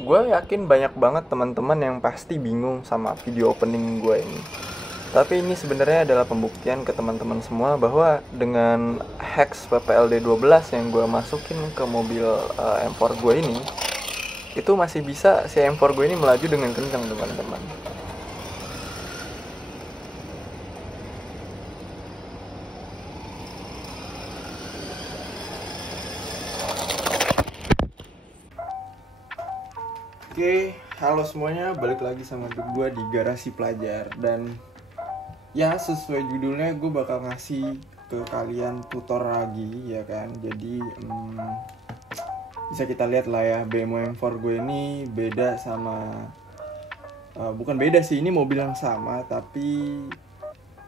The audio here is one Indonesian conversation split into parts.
Gue yakin banyak banget teman-teman yang pasti bingung sama video opening gue ini. Tapi ini sebenarnya adalah pembuktian ke teman-teman semua bahwa dengan hex PPLD 12 yang gue masukin ke mobil M4 gue ini, itu masih bisa si M4 gue ini melaju dengan kencang, teman-teman. Oke, halo semuanya, balik lagi sama gue di Garasi Pelajar. Dan ya, sesuai judulnya gue bakal ngasih ke kalian tutor lagi, ya kan. Jadi bisa kita lihat lah ya, BMW M4 gue ini beda sama bukan beda sih, ini mobil yang sama, tapi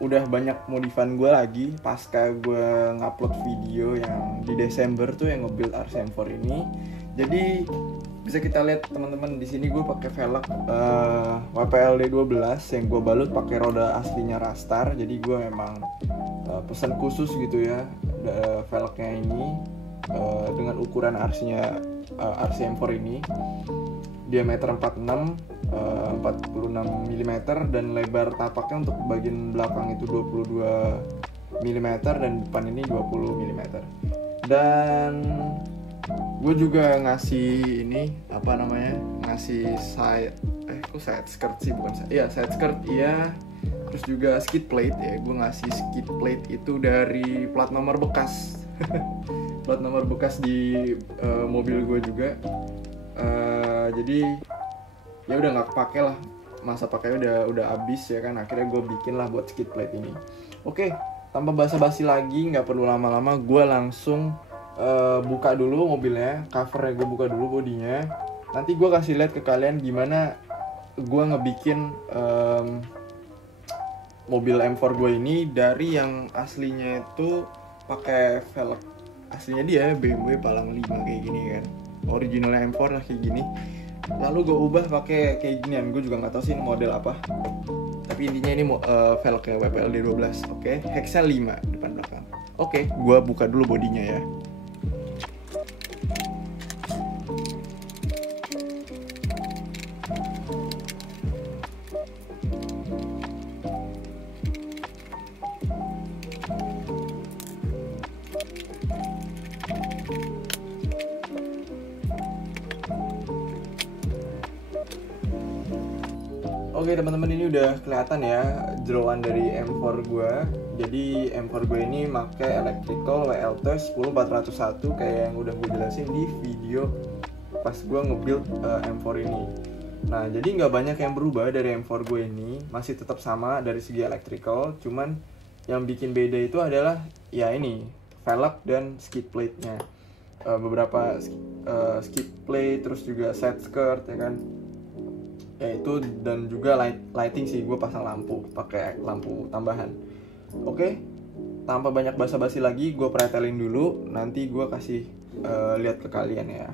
udah banyak modifan gue lagi pasca gue ngupload video yang di Desember tuh yang nge-build RC M4 ini. Jadi bisa kita lihat teman-teman, di sini gue pakai velg WPLD 12 yang gue balut pakai roda aslinya Rastar. Jadi gue memang pesan khusus gitu ya velgnya ini dengan ukuran RC-nya RC M4 ini, diameter 46 mm dan lebar tapaknya untuk bagian belakang itu 22 mm dan depan ini 20 mm. Dan gue juga ngasih ini ngasih side skirt sih, bukan side skirt iya, terus juga skid plate ya. Gue ngasih skid plate itu dari plat nomor bekas plat nomor bekas di mobil gue juga. Jadi ya udah nggak kepake lah, masa pakainya udah habis ya kan, akhirnya gue bikin lah buat skid plate ini. Oke, tanpa basa-basi lagi, nggak perlu lama-lama, gue langsung buka dulu mobilnya, covernya gue buka dulu, bodinya. Nanti gue kasih lihat ke kalian gimana gue ngebikin mobil M4 gue ini dari yang aslinya itu pakai velg aslinya dia BMW Palang 5 kayak gini kan, originalnya M4 lah kayak gini. Lalu gue ubah pakai kayak ginian, gue juga nggak tahu sih ini model apa, tapi intinya ini velgnya WPLD 12. Oke, hexnya 5 depan belakang. Oke, gue buka dulu bodinya ya. Oke teman-teman, ini udah kelihatan ya jeroan dari M4 gue. Jadi M4 gue ini pakai electrical WLT 10401 kayak yang udah gue jelasin di video pas gue nge-build M4 ini. Nah, jadi nggak banyak yang berubah dari M4 gue ini, masih tetap sama dari segi electrical. Cuman yang bikin beda itu adalah ya ini velg dan skid plate-nya. Beberapa skid plate, terus juga side skirt ya kan, yaitu, dan juga lighting sih, gue pasang lampu, pakai lampu tambahan. Oke, tanpa banyak basa-basi lagi, gue pretelin dulu, nanti gue kasih lihat ke kalian ya.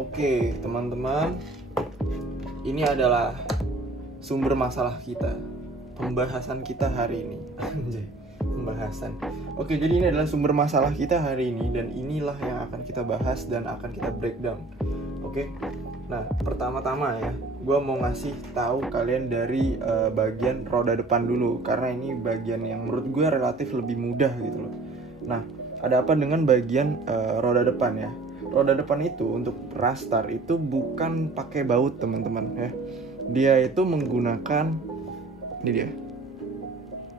Oke teman-teman, ini adalah sumber masalah kita, pembahasan kita hari ini. Pembahasan. Oke, jadi ini adalah sumber masalah kita hari ini, dan inilah yang akan kita bahas dan akan kita breakdown. Oke, nah pertama-tama ya, gue mau ngasih tahu kalian dari bagian roda depan dulu, karena ini bagian yang menurut gue relatif lebih mudah gitu loh. Nah, ada apa dengan bagian roda depan ya? Roda depan itu untuk Rastar itu bukan pakai baut teman-teman ya. Dia itu menggunakan, ini dia,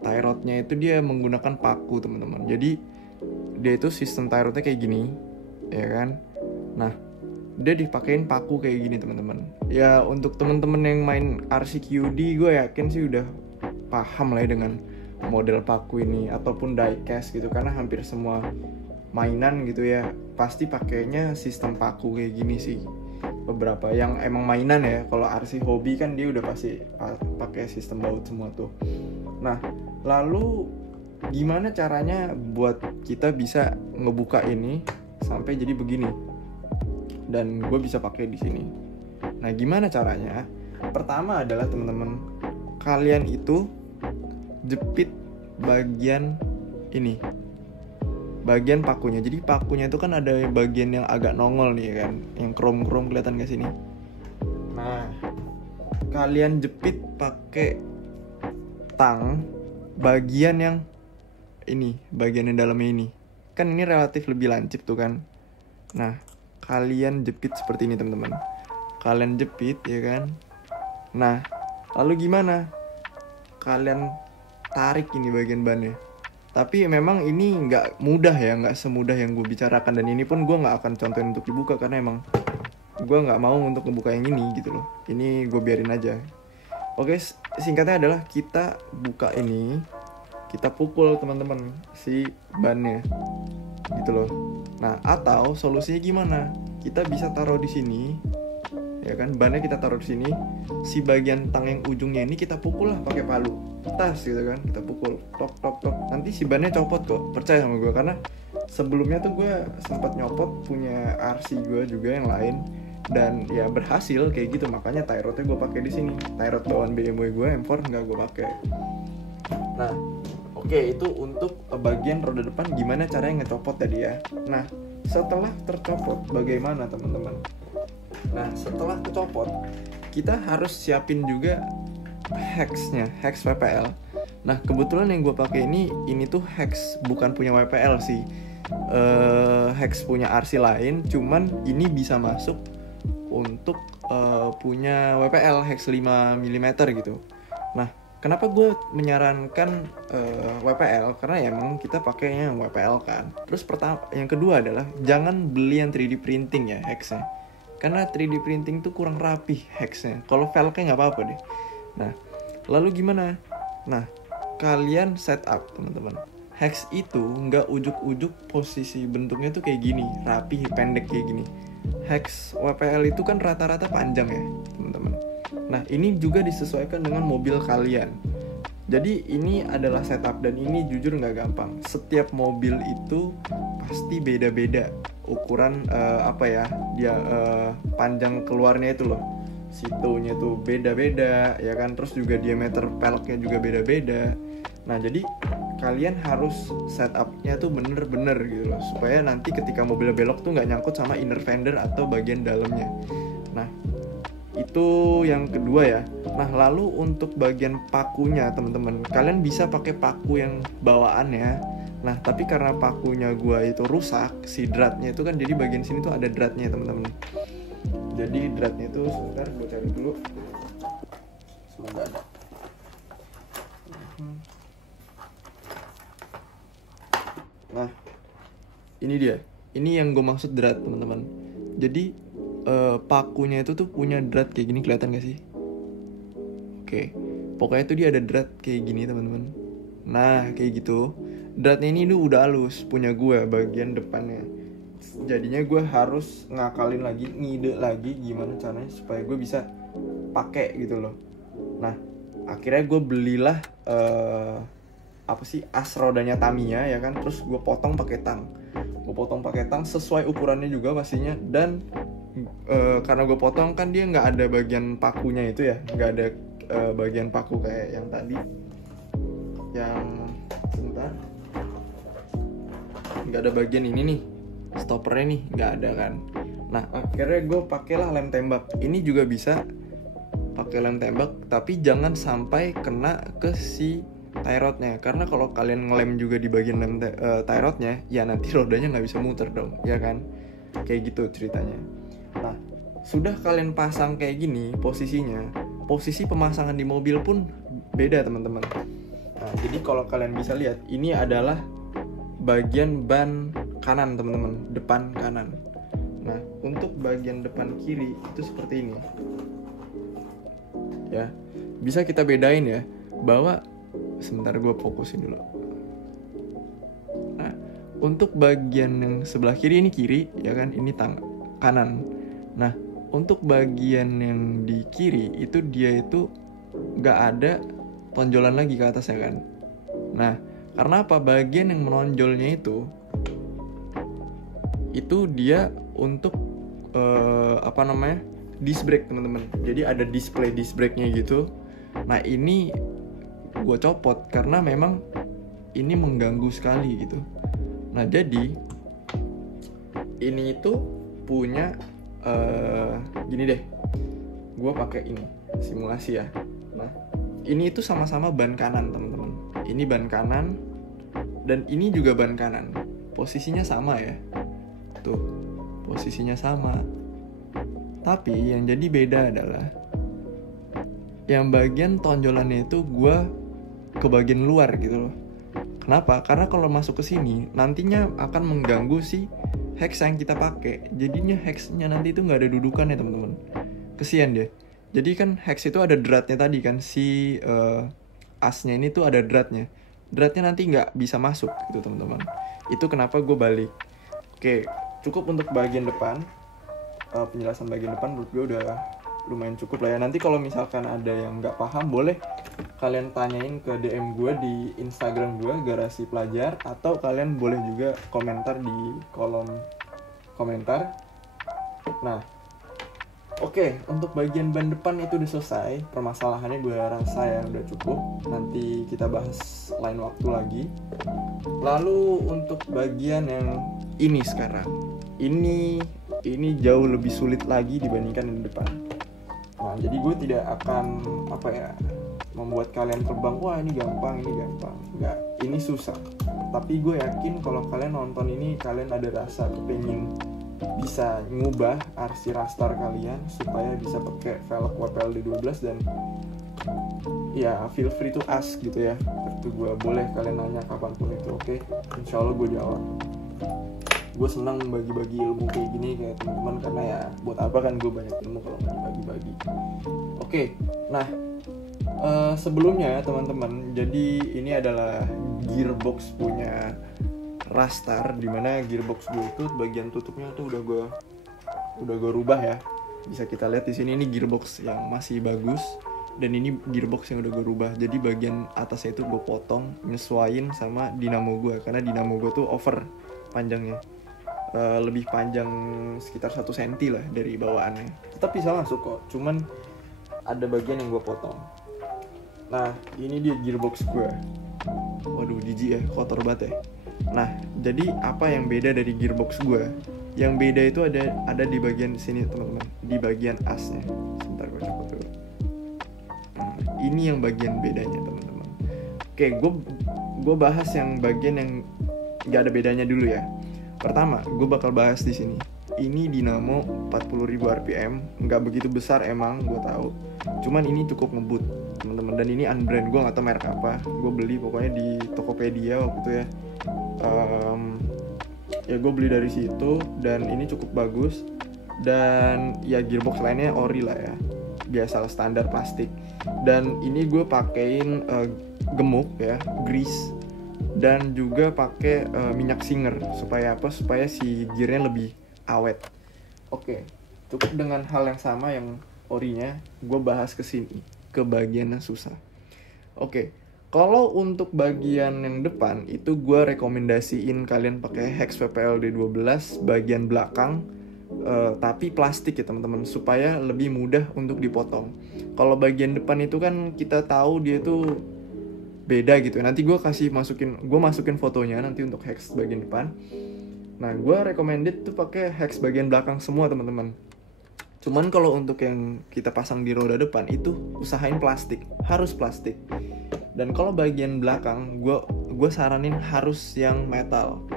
tie rodnya itu dia menggunakan paku teman-teman. Jadi dia itu sistem tie rodnya kayak gini ya kan. Nah, dia dipakein paku kayak gini teman-teman. Ya untuk teman-teman yang main RCQD, gue yakin sih udah paham lah ya dengan model paku ini ataupun diecast gitu, karena hampir semua mainan gitu ya pasti pakainya sistem paku kayak gini sih. Beberapa yang emang mainan ya, kalau RC hobi kan dia udah pasti pakai sistem baut semua tuh. Nah, lalu gimana caranya buat kita bisa ngebuka ini sampai jadi begini dan gue bisa pakai di sini? Nah, gimana caranya? Pertama adalah teman-teman, kalian itu jepit bagian ini, bagian pakunya. Jadi pakunya itu kan ada bagian yang agak nongol nih kan, yang krom-krom kelihatan ke sini. Nah, kalian jepit pakai tang bagian yang ini, bagian yang dalamnya ini. Kan ini relatif lebih lancip tuh kan. Nah, kalian jepit seperti ini teman-teman. Kalian jepit ya kan. Nah, lalu gimana? Kalian tarik ini bagian bannya. Tapi memang ini nggak mudah ya, nggak semudah yang gue bicarakan. Dan ini pun gue nggak akan contohin untuk dibuka, karena emang gue nggak mau untuk ngebuka yang ini gitu loh. Ini gue biarin aja. Oke, singkatnya adalah kita buka ini, kita pukul teman-teman si bannya gitu loh. Nah, atau solusinya gimana? Kita bisa taruh di sini, ya kan, bannya kita taruh di sini, si bagian tang yang ujungnya ini kita pukul lah pakai palu tas gitu kan, kita pukul tok tok tok, nanti si bannya copot kok, percaya sama gue. Karena sebelumnya tuh gue sempat nyopot punya RC gue juga yang lain dan ya berhasil kayak gitu, makanya tie rodnya gue pakai di sini, tie rod bawaan BMW gue M4 nggak gue pakai. Nah, oke, itu untuk bagian roda depan gimana caranya ngecopot tadi ya. Nah, setelah tercopot bagaimana teman-teman? Nah, setelah kecopot, kita harus siapin juga hex-nya, hex WPL. Nah, kebetulan yang gue pakai ini tuh hex bukan punya WPL sih, hex punya RC lain, cuman ini bisa masuk untuk punya WPL hex 5 mm gitu. Nah, kenapa gue menyarankan WPL? Karena ya emang kita pakainya WPL kan. Terus yang kedua adalah jangan beli yang 3D printing ya hexnya. Karena 3D printing tuh kurang rapih hexnya. Kalau velgnya nggak apa-apa deh. Nah, lalu gimana? Nah, kalian setup teman-teman. Hex itu nggak ujuk-ujuk posisi bentuknya tuh kayak gini, rapih, pendek kayak gini. Hex WPL itu kan rata-rata panjang ya, teman-teman. Nah, ini juga disesuaikan dengan mobil kalian. Jadi ini adalah setup dan ini jujur nggak gampang. Setiap mobil itu pasti beda-beda ukuran dia panjang keluarnya itu loh. Situnya tuh beda-beda ya kan, terus juga diameter peleknya juga beda-beda. Nah, jadi kalian harus setupnya tuh bener-bener gitu loh, supaya nanti ketika mobil belok tuh nggak nyangkut sama inner fender atau bagian dalamnya. Nah, itu yang kedua ya. Nah, lalu untuk bagian pakunya teman-teman, kalian bisa pakai paku yang bawaan ya. Nah, tapi karena pakunya gua itu rusak, si dratnya itu kan, jadi bagian sini tuh ada dratnya teman-teman. Jadi dratnya itu sebentar gue cari dulu. Semoga ada. Nah, ini dia. Ini yang gue maksud drat teman-teman. Jadi pakunya itu tuh punya drat kayak gini, kelihatan gak sih? Oke, pokoknya tuh dia ada drat kayak gini teman-teman. Nah, kayak gitu. Dratnya ini udah halus punya gue bagian depannya. Jadinya gue harus ngakalin lagi, ngide lagi gimana caranya supaya gue bisa pakai gitu loh. Nah, akhirnya gue belilah as rodanya Tamiya ya kan. Terus gue potong pakai tang. Gue potong pakai tang sesuai ukurannya juga pastinya. Dan karena gue potong kan dia nggak ada bagian pakunya itu ya, nggak ada bagian paku kayak yang tadi. Yang sebentar, nggak ada bagian ini nih, stoppernya nih nggak ada kan. Nah, akhirnya gue pakailah lem tembak. Ini juga bisa pakai lem tembak, tapi jangan sampai kena ke si tie rodnya. Karena kalau kalian ngelem juga di bagian lem tie rodnya, ya nanti rodanya nggak bisa muter dong, ya kan? Kayak gitu ceritanya. Nah, sudah kalian pasang kayak gini posisinya, posisi pemasangan di mobil pun beda teman-teman. Nah, jadi kalau kalian bisa lihat, ini adalah bagian ban kanan teman-teman, depan kanan. Nah, untuk bagian depan kiri itu seperti ini. Ya, bisa kita bedain ya, bahwa sebentar gue fokusin dulu. Nah, untuk bagian yang sebelah kiri ini kiri ya kan, ini kanan. Nah, untuk bagian yang di kiri itu dia itu nggak ada tonjolan lagi ke atas ya kan. Nah, karena apa? Bagian yang menonjolnya itu dia untuk disc brake teman-teman. Jadi ada display disc brake-nya gitu. Nah, ini gue copot karena memang ini mengganggu sekali gitu. Nah, jadi ini itu punya gini deh, gue pakai ini simulasi ya. Nah, ini itu sama-sama ban kanan teman-teman. Ini ban kanan dan ini juga ban kanan. Posisinya sama ya. Tuh, posisinya sama. Tapi yang jadi beda adalah yang bagian tonjolannya itu gue ke bagian luar gitu loh. Kenapa? Karena kalau masuk ke sini nantinya akan mengganggu si hex yang kita pakai. Jadinya hexnya nanti itu nggak ada dudukannya teman-teman. Kesian dia. Jadi kan hex itu ada dratnya tadi kan, si asnya ini tuh ada dratnya. Dratnya nanti nggak bisa masuk gitu teman-teman. Itu kenapa gue balik. Oke, cukup untuk bagian depan. Penjelasan bagian depan menurut gue udah lumayan cukup lah ya. Nanti kalau misalkan ada yang nggak paham, boleh kalian tanyain ke DM gue di Instagram gue, Garasi Pelajar, atau kalian boleh juga komentar di kolom komentar. Nah, oke, untuk bagian ban depan itu udah selesai. Permasalahannya gue rasa ya udah cukup. Nanti kita bahas lain waktu lagi. Lalu untuk bagian yang ini sekarang, ini jauh lebih sulit lagi dibandingkan yang depan. Nah, jadi gue tidak akan membuat kalian terbang, wah ini gampang. Enggak, ini susah. Tapi gue yakin kalau kalian nonton ini, kalian ada rasa kepengen bisa ngubah RC Rastar kalian supaya bisa pakai velg WPLD 12 dan ya feel free to ask gitu ya. Itu gue boleh kalian nanya kapanpun itu, oke? Insya Allah gue jawab. Gue senang bagi-bagi ilmu kayak gini kayak teman-teman, karena ya buat apa kan gue banyak ilmu kalau nggak dibagi-bagi. Oke, nah sebelumnya teman-teman, jadi ini adalah gearbox punya Rastar, dimana gearbox gue itu bagian tutupnya tuh udah gue rubah ya. Bisa kita lihat di sini, ini gearbox yang masih bagus dan ini gearbox yang udah gue rubah. Jadi bagian atasnya itu gue potong, nyesuaiin sama dinamo gue, karena dinamo gue tuh over panjangnya. Lebih panjang sekitar 1 cm lah dari bawaannya. Tetap bisa masuk kok, cuman ada bagian yang gue potong. Nah, ini dia gearbox gue. Waduh, jijik ya, kotor banget ya. Nah, jadi apa yang beda dari gearbox gue? Yang beda itu ada di bagian sini teman-teman, di bagian asnya. Sebentar gue coba dulu. Nah, ini yang bagian bedanya teman-teman. Oke, gue bahas yang bagian yang nggak ada bedanya dulu ya. Pertama, gue bakal bahas di sini. Ini dinamo 40.000 RPM, nggak begitu besar emang, gue tahu. Cuman ini cukup ngebut, teman-teman. Dan ini unbrand, gue nggak tahu merek apa. Gue beli pokoknya di Tokopedia waktu itu ya. Ya gue beli dari situ dan ini cukup bagus. Dan ya gearbox lainnya ori lah ya, biasa standar plastik. Dan ini gue pakein gemuk ya, grease. Dan juga pakai minyak Singer supaya apa? Supaya si gearnya lebih awet. Oke, cukup dengan hal yang sama yang orinya, gue bahas ke sini, ke bagian yang susah. Oke, kalau untuk bagian yang depan itu gue rekomendasiin kalian pakai hex WPLD 12 bagian belakang, tapi plastik ya teman-teman, supaya lebih mudah untuk dipotong. Kalau bagian depan itu kan kita tahu dia tuh beda gitu. Nanti gue masukin fotonya nanti untuk hex bagian depan. Nah, gue recommended tuh pakai hex bagian belakang semua teman-teman. Cuman kalau untuk yang kita pasang di roda depan itu usahain plastik, harus plastik. Dan kalau bagian belakang gue saranin harus yang metal.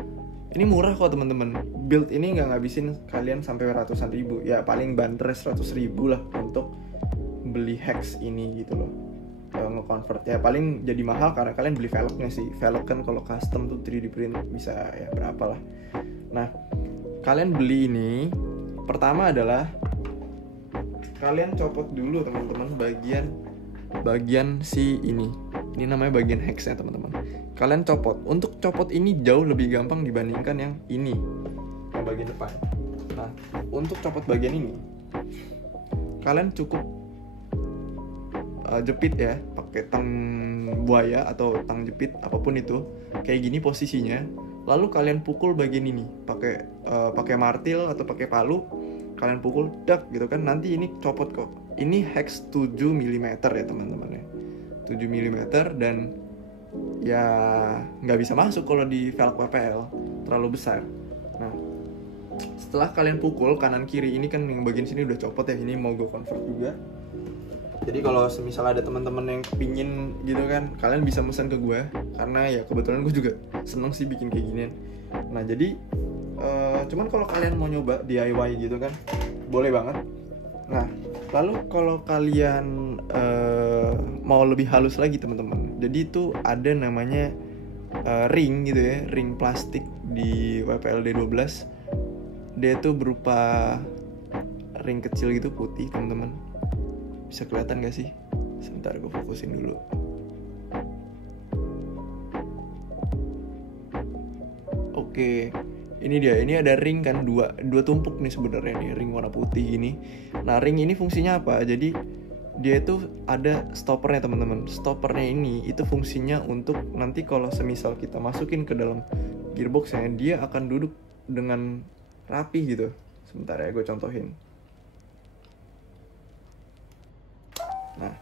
Ini murah kok teman-teman. Build ini nggak ngabisin kalian sampai ratusan ribu. Ya paling banter 100.000 lah untuk beli hex ini gitu loh. Nge-convert ya paling jadi mahal karena kalian beli velgnya sih. Velg kan kalau custom tuh 3D print bisa ya berapa lah. Nah, kalian beli ini, pertama adalah kalian copot dulu teman-teman bagian si ini, Ini namanya bagian hex-nya teman-teman. Kalian copot. Untuk copot ini jauh lebih gampang dibandingkan yang ini, yang bagian depan. Nah, untuk copot bagian ini, kalian cukup jepit ya, pakai tang buaya atau tang jepit apapun itu, kayak gini posisinya. Lalu kalian pukul bagian ini, pakai martil atau pakai palu. Kalian pukul, dak gitu kan. Nanti ini copot kok. Ini hex 7 mm ya teman-teman ya. 7 mm dan ya nggak bisa masuk kalau di velg WPL, terlalu besar. Nah, setelah kalian pukul kanan kiri, ini kan yang bagian sini udah copot ya, ini mau gue convert juga. Jadi kalau semisal ada teman-teman yang kepingin gitu kan, kalian bisa pesan ke gue, karena ya kebetulan gue juga seneng sih bikin kayak ginian. Nah jadi cuman kalau kalian mau nyoba DIY gitu kan, boleh banget. Nah, lalu kalau kalian mau lebih halus lagi teman-teman, jadi itu ada namanya ring gitu ya, ring plastik di WPL D12. Dia tuh berupa ring kecil gitu putih teman-teman. Bisa kelihatan gak sih? Sebentar gue fokusin dulu. Oke. Ini dia, ini ada ring kan, dua tumpuk nih sebenarnya nih, ring warna putih ini. Nah, ring ini fungsinya apa? Jadi dia itu ada stoppernya teman-teman. Stoppernya ini itu fungsinya untuk nanti kalau semisal kita masukin ke dalam gearboxnya, dia akan duduk dengan rapi gitu. Sebentar ya, gue contohin. Nah,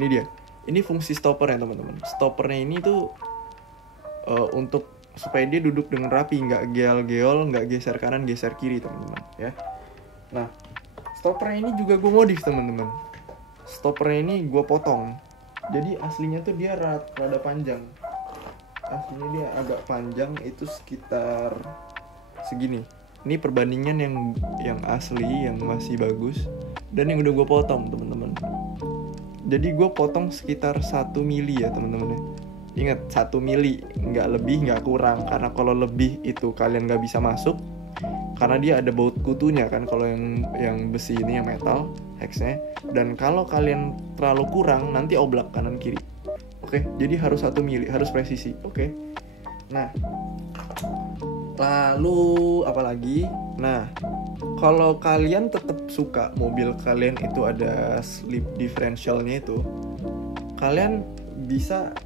ini dia. Ini fungsi stoppernya teman-teman. Stoppernya ini tuh untuk supaya dia duduk dengan rapi, nggak geol-geol, nggak geser kanan, geser kiri teman-teman ya. Nah, stoppernya ini juga gue modif teman-teman. Stoppernya ini gue potong. Jadi aslinya tuh dia rada panjang. Aslinya dia agak panjang, itu sekitar segini. Ini perbandingan yang asli, yang masih bagus, dan yang udah gue potong teman-teman. Jadi gue potong sekitar 1 mili ya teman-teman ya. Ingat 1 mili, nggak lebih nggak kurang, karena kalau lebih itu kalian nggak bisa masuk, karena dia ada baut kutunya kan kalau yang besi ini, yang metal hexnya. Dan kalau kalian terlalu kurang nanti oblak kanan kiri. Oke, jadi harus 1 mili, harus presisi. Oke. Nah, lalu apa lagi? Nah, kalau kalian tetap suka mobil kalian itu ada slip differentialnya itu, kalian bisa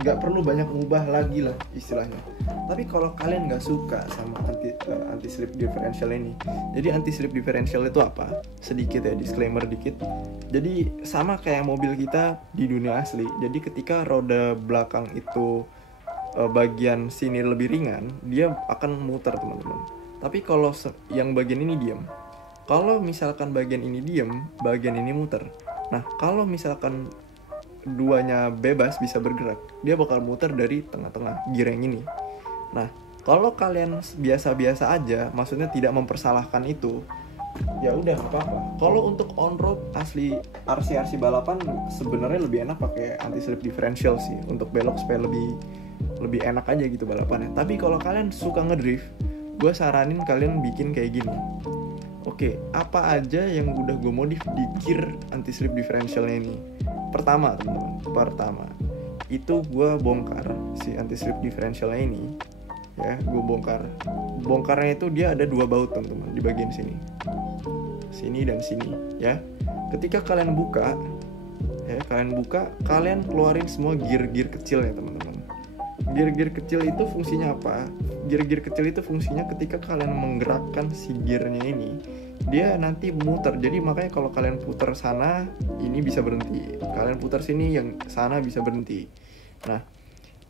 nggak perlu banyak ngubah lagi lah istilahnya. Tapi kalau kalian nggak suka sama anti slip differential ini, jadi anti slip differential itu apa? Sedikit ya, disclaimer dikit. Jadi sama kayak mobil kita di dunia asli. Jadi ketika roda belakang itu bagian sini lebih ringan, dia akan muter teman-teman. Tapi kalau yang bagian ini diam. Kalau misalkan bagian ini diam, bagian ini muter. Nah, kalau misalkan duanya bebas bisa bergerak, dia bakal muter dari tengah-tengah gear yang ini. Nah, kalau kalian biasa-biasa aja, maksudnya tidak mempersalahkan itu, ya udah nggak apa-apa. Kalau untuk on road asli RC balapan sebenarnya lebih enak pakai anti slip differential sih, untuk belok supaya lebih enak aja gitu balapannya. Tapi kalau kalian suka ngedrift, gue saranin kalian bikin kayak gini. Oke, apa aja yang udah gue modif di gear anti slip differentialnya ini? Pertama teman-teman, itu gue bongkar si anti slip differentialnya ini ya. Gue bongkarnya itu dia ada 2 baut teman-teman di bagian sini dan sini ya. Ketika kalian buka, kalian keluarin semua gear-gear kecil ya teman-teman. Gear-gear kecil itu fungsinya apa? Gear-gear kecil itu fungsinya ketika kalian menggerakkan si gearnya ini, dia nanti muter. Jadi makanya kalau kalian putar sana, ini bisa berhenti. Kalian putar sini, yang sana bisa berhenti. Nah,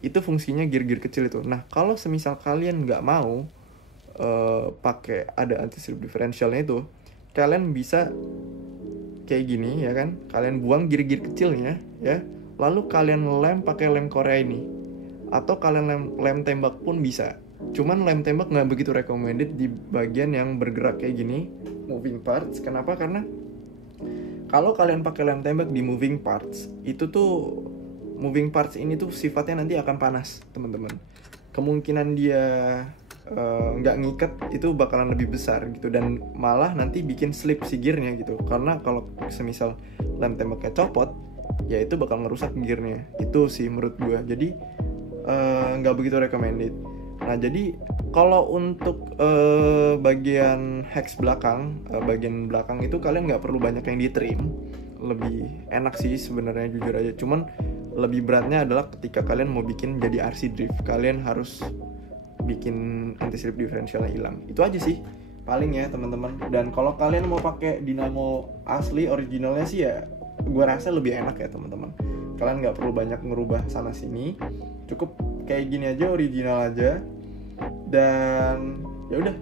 itu fungsinya gear-gear kecil itu. Nah, kalau semisal kalian nggak mau pakai ada anti slip differentialnya itu, kalian bisa kayak gini ya kan. Kalian buang gear-gear kecilnya ya. Lalu kalian lem pakai lem Korea ini. Atau kalian lem tembak pun bisa. Cuman lem tembak nggak begitu recommended di bagian yang bergerak kayak gini, moving parts. Kenapa? Karena kalau kalian pakai lem tembak di moving parts, itu tuh moving parts ini tuh sifatnya nanti akan panas, teman-teman. Kemungkinan dia nggak ngikat itu bakalan lebih besar gitu, dan malah nanti bikin slip si gearnya gitu. Karena kalau semisal lem tembaknya copot, ya itu bakal ngerusak gearnya. Itu sih menurut gue. Jadi nggak begitu recommended. Nah jadi kalau untuk bagian hex belakang, bagian belakang itu kalian nggak perlu banyak yang di trim. Lebih enak sih sebenarnya, jujur aja. Cuman lebih beratnya adalah ketika kalian mau bikin jadi RC drift, kalian harus bikin anti-slip differentialnya hilang. Itu aja sih paling ya teman-teman. Dan kalau kalian mau pakai dinamo asli originalnya sih ya gue rasa lebih enak ya teman-teman. Kalian nggak perlu banyak ngerubah sana sini, cukup kayak gini aja, original aja. Dan ya udah,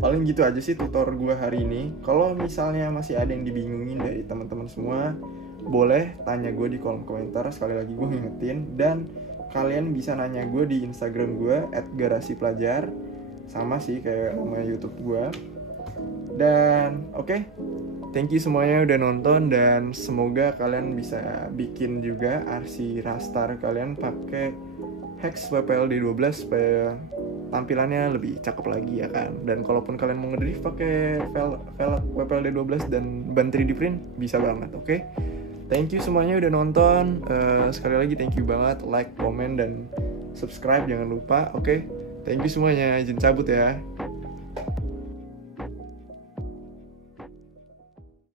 paling gitu aja sih tutor gue hari ini. Kalau misalnya masih ada yang dibingungin dari teman-teman semua, boleh tanya gue di kolom komentar. Sekali lagi gue ngingetin, dan kalian bisa nanya gue di Instagram gue @garasipelajar, sama sih kayak nama YouTube gue. Dan oke, thank you semuanya udah nonton, dan semoga kalian bisa bikin juga RC Rastar kalian pakai hex WPLD 12 supaya tampilannya lebih cakep lagi ya kan. Dan kalaupun kalian mau ngedrift pakai velg WPLD 12 dan ban 3D print, bisa banget. Oke. Thank you semuanya udah nonton. Sekali lagi thank you banget, like, comment, dan subscribe jangan lupa. Oke. Thank you semuanya. Izin cabut ya.